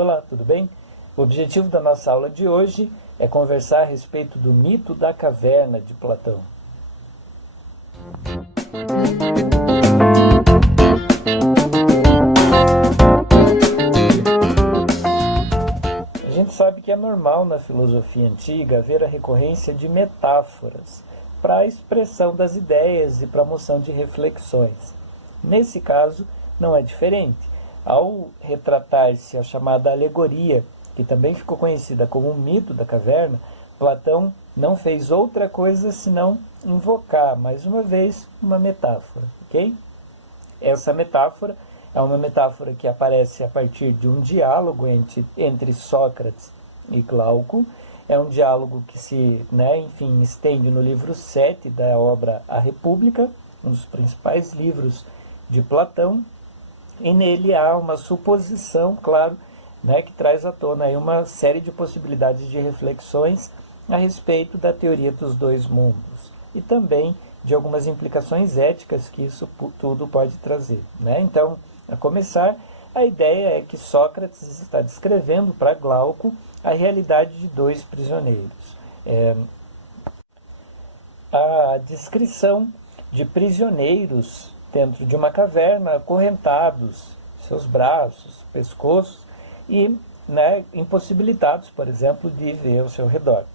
Olá, tudo bem? O objetivo da nossa aula de hoje é conversar a respeito do mito da caverna de Platão. A gente sabe que é normal na filosofia antiga haver a recorrência de metáforas para a expressão das ideias e para a moção de reflexões. Nesse caso, não é diferente. Ao retratar-se a chamada alegoria, que também ficou conhecida como o mito da caverna, Platão não fez outra coisa senão invocar, mais uma vez, uma metáfora. Ok? Essa metáfora é uma metáfora que aparece a partir de um diálogo entre Sócrates e Glauco. É um diálogo que se, estende no livro 7 da obra A República, um dos principais livros de Platão, e nele há uma suposição, claro, que traz à tona aí uma série de possibilidades de reflexões a respeito da teoria dos dois mundos e também de algumas implicações éticas que isso tudo pode trazer. Então, a começar, a ideia é que Sócrates está descrevendo para Glauco a realidade de dois prisioneiros. A descrição de prisioneiros dentro de uma caverna, acorrentados, seus braços, pescoços, e impossibilitados, por exemplo, de ver ao seu redor.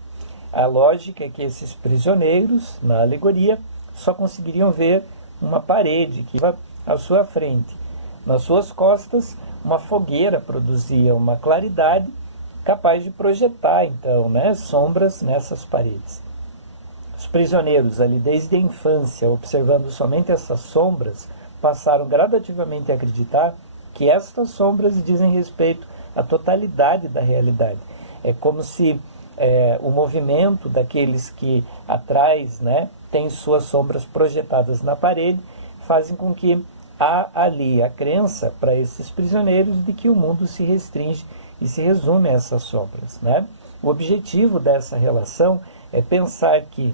A lógica é que esses prisioneiros, na alegoria, só conseguiriam ver uma parede que estava à sua frente. Nas suas costas, uma fogueira produzia uma claridade capaz de projetar, então, sombras nessas paredes. Os prisioneiros ali, desde a infância, observando somente essas sombras, passaram gradativamente a acreditar que estas sombras dizem respeito à totalidade da realidade. É como se o movimento daqueles que atrás têm suas sombras projetadas na parede, fazem com que há ali a crença para esses prisioneiros de que o mundo se restringe e se resume a essas sombras. O objetivo dessa relação é pensar que,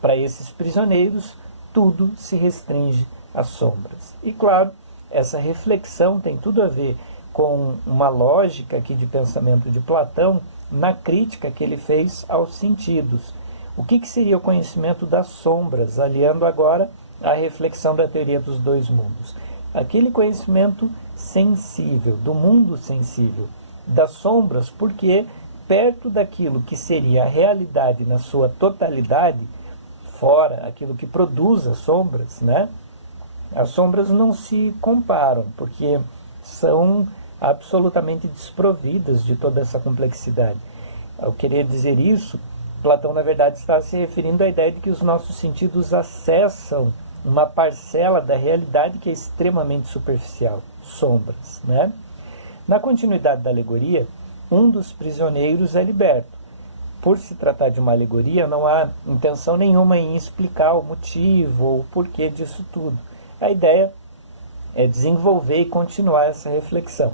para esses prisioneiros, tudo se restringe às sombras. E, claro, essa reflexão tem tudo a ver com uma lógica aqui de pensamento de Platão na crítica que ele fez aos sentidos. O que seria o conhecimento das sombras, aliando agora a reflexão da teoria dos dois mundos? Aquele conhecimento sensível, do mundo sensível, das sombras, porque perto daquilo que seria a realidade na sua totalidade, fora aquilo que produz as sombras, as sombras não se comparam, porque são absolutamente desprovidas de toda essa complexidade. Ao querer dizer isso, Platão, na verdade, está se referindo à ideia de que os nossos sentidos acessam uma parcela da realidade que é extremamente superficial, sombras. Na continuidade da alegoria, um dos prisioneiros é liberto. Por se tratar de uma alegoria, não há intenção nenhuma em explicar o motivo ou o porquê disso tudo. A ideia é desenvolver e continuar essa reflexão.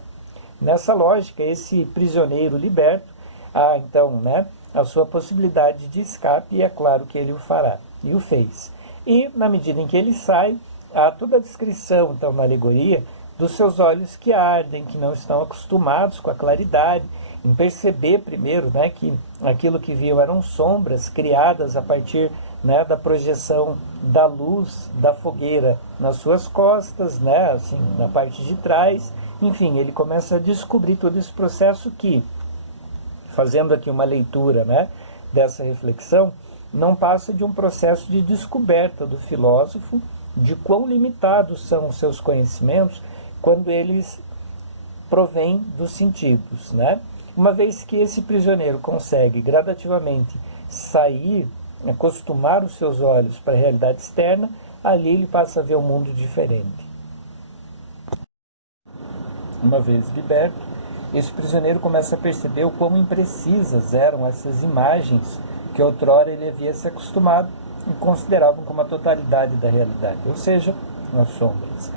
Nessa lógica, esse prisioneiro liberto, há então a sua possibilidade de escape, e é claro que ele o fará, e o fez. E, na medida em que ele sai, há toda a descrição, então, na alegoria, dos seus olhos que ardem, que não estão acostumados com a claridade, em perceber primeiro que aquilo que viam eram sombras criadas a partir da projeção da luz da fogueira nas suas costas, assim, na parte de trás. Enfim, ele começa a descobrir todo esse processo que, fazendo aqui uma leitura dessa reflexão, não passa de um processo de descoberta do filósofo de quão limitados são os seus conhecimentos quando eles provêm dos sentidos. Uma vez que esse prisioneiro consegue gradativamente sair, acostumar os seus olhos para a realidade externa, ali ele passa a ver um mundo diferente. Uma vez liberto, esse prisioneiro começa a perceber o quão imprecisas eram essas imagens que outrora ele havia se acostumado e consideravam como a totalidade da realidade, ou seja, as sombras.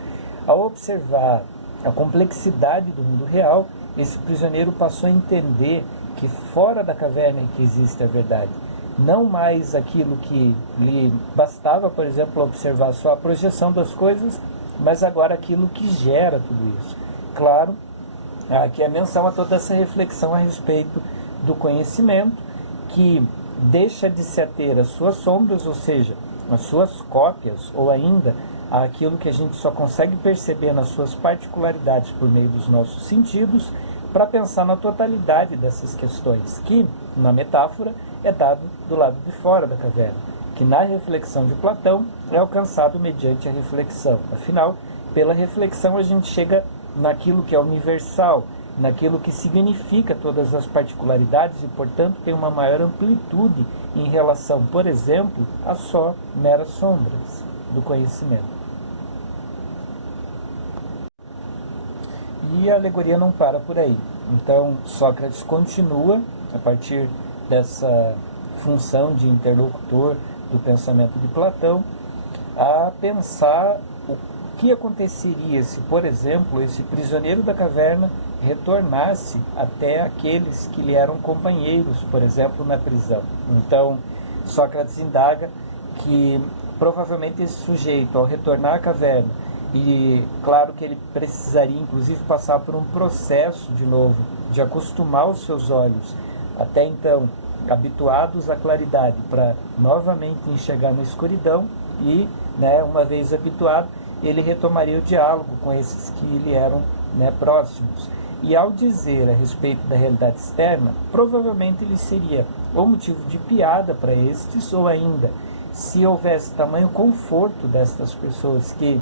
Ao observar a complexidade do mundo real, esse prisioneiro passou a entender que fora da caverna em que existe a verdade, não mais aquilo que lhe bastava, por exemplo, observar só a projeção das coisas, mas agora aquilo que gera tudo isso. Claro Aqui é menção a toda essa reflexão a respeito do conhecimento, que deixa de se ater às suas sombras, ou seja, às suas cópias, ou ainda àquilo que a gente só consegue perceber nas suas particularidades por meio dos nossos sentidos, para pensar na totalidade dessas questões, que, na metáfora, é dado do lado de fora da caverna, que na reflexão de Platão é alcançado mediante a reflexão. Afinal, pela reflexão a gente chega naquilo que é universal, naquilo que significa todas as particularidades e, portanto, tem uma maior amplitude em relação, por exemplo, a só meras sombras do conhecimento. E a alegoria não para por aí. Então, Sócrates continua, a partir dessa função de interlocutor do pensamento de Platão, a pensar o que aconteceria se, por exemplo, esse prisioneiro da caverna retornasse até aqueles que lhe eram companheiros, por exemplo, na prisão. Então, Sócrates indaga que provavelmente esse sujeito, ao retornar à caverna, e claro que ele precisaria inclusive passar por um processo de novo, de acostumar os seus olhos, até então habituados à claridade, para novamente enxergar na escuridão, e uma vez habituado, ele retomaria o diálogo com esses que lhe eram próximos. E ao dizer a respeito da realidade externa, provavelmente ele seria ou motivo de piada para estes, ou ainda, se houvesse tamanho conforto destas pessoas que,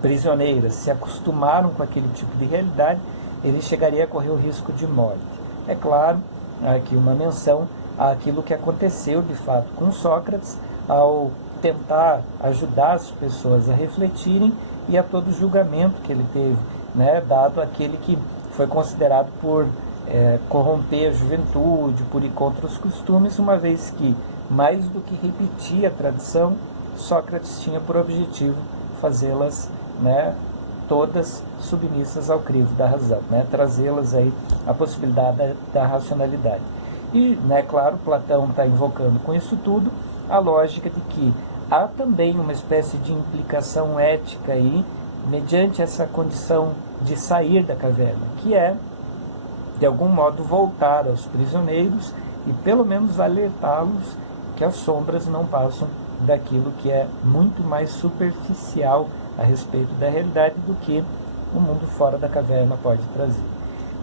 prisioneiras, se acostumaram com aquele tipo de realidade, ele chegaria a correr o risco de morte. É claro, aqui uma menção àquilo que aconteceu de fato com Sócrates, ao tentar ajudar as pessoas a refletirem, e a todo o julgamento que ele teve, dado aquele que foi considerado por corromper a juventude, por ir contra os costumes, uma vez que, mais do que repetir a tradição, Sócrates tinha por objetivo fazê-las todas submissas ao crivo da razão, trazê-las aí à possibilidade da racionalidade. E, claro, Platão está invocando com isso tudo a lógica de que há também uma espécie de implicação ética aí, mediante essa condição de sair da caverna, que é, de algum modo, voltar aos prisioneiros e pelo menos alertá-los que as sombras não passam daquilo que é muito mais superficial a respeito da realidade do que o mundo fora da caverna pode trazer.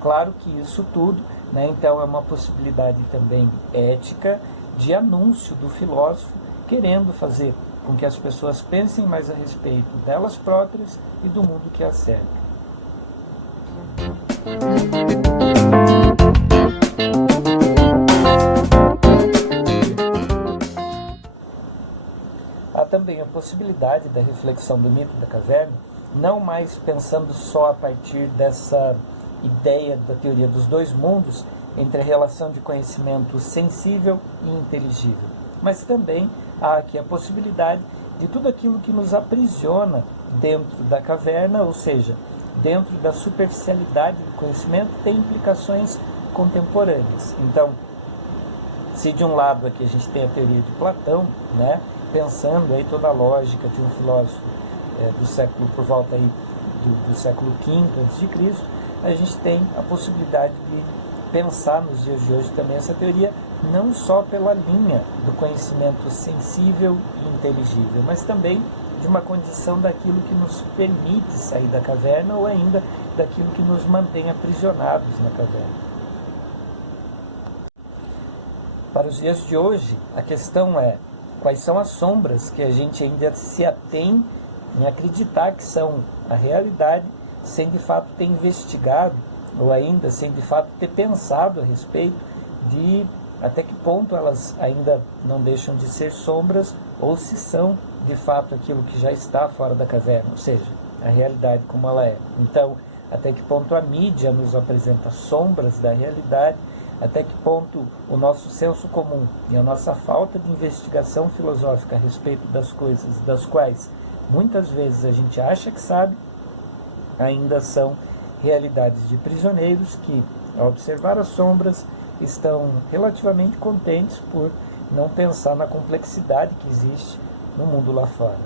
Claro que isso tudo, então, é uma possibilidade também ética de anúncio do filósofo, querendo fazer com que as pessoas pensem mais a respeito delas próprias e do mundo que as cerca. Há também a possibilidade da reflexão do mito da caverna, não mais pensando só a partir dessa ideia da teoria dos dois mundos, entre a relação de conhecimento sensível e inteligível, mas também há aqui a possibilidade de tudo aquilo que nos aprisiona dentro da caverna, ou seja, dentro da superficialidade do conhecimento, tem implicações contemporâneas. Então, se de um lado aqui a gente tem a teoria de Platão, pensando aí toda a lógica de um filósofo do século, por volta aí do século V a.C., a gente tem a possibilidade de pensar nos dias de hoje também essa teoria, não só pela linha do conhecimento sensível e inteligível, mas também de uma condição daquilo que nos permite sair da caverna, ou ainda daquilo que nos mantém aprisionados na caverna. Para os dias de hoje, a questão é: quais são as sombras que a gente ainda se atém em acreditar que são a realidade, sem de fato ter investigado, ou ainda sem de fato ter pensado a respeito de até que ponto elas ainda não deixam de ser sombras, ou se são de fato aquilo que já está fora da caverna, ou seja, a realidade como ela é. Então, até que ponto a mídia nos apresenta sombras da realidade, até que ponto o nosso senso comum e a nossa falta de investigação filosófica a respeito das coisas das quais muitas vezes a gente acha que sabe, ainda são realidades de prisioneiros que, ao observar as sombras, estão relativamente contentes por não pensar na complexidade que existe no mundo lá fora.